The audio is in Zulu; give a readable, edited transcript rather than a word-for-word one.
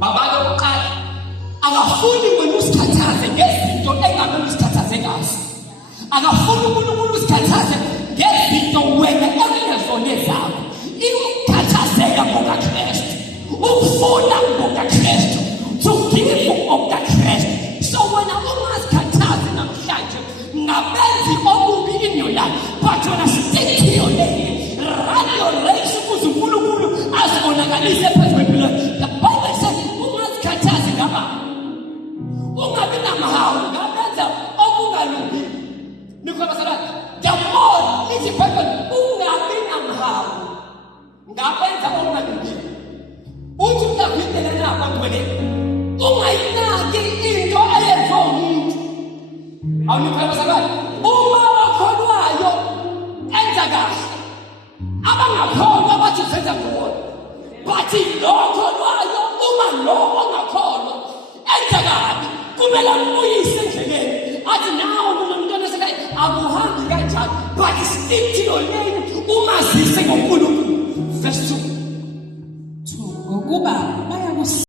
Babake oqala akafuni wena usikhathaze ngezinto engamele usikhathaze ngazo. Akafuni uNkulunkulu usikhathaze ngezinto wena ekungezona zakho. Ikukhathazeka ngokaKristu. Ukufuna ngokaKristu. To give ngokaKristu. So wena ungasikhathazi namhlanje ngabenzi okubi in your life, but wena stick to your lane. Run your race ukuze uNkulunkulu azibonakalise phezu kwempilo. The Bible says ungasikhathazi ngaba. Ungabi namahawu ngabenza okungalungile. Nikhona sala the more lithi Bible ungabi namahawu ngabenza okungalungile. Uthi uyaphindela lapha kwene. Ungayinaki into ayenza umuntu. Awunikhona sala uma okholwayo enza kahle. Abangakholwa bathi senza ngcono. Bathi lokho lwayo uma lo ongakholwa enza kabi. Kumele uyise endleleni. Athi nawo umuntu oneseka akuhambi kanjani. But stick to your lane. Umazise ngoNkulunkulu.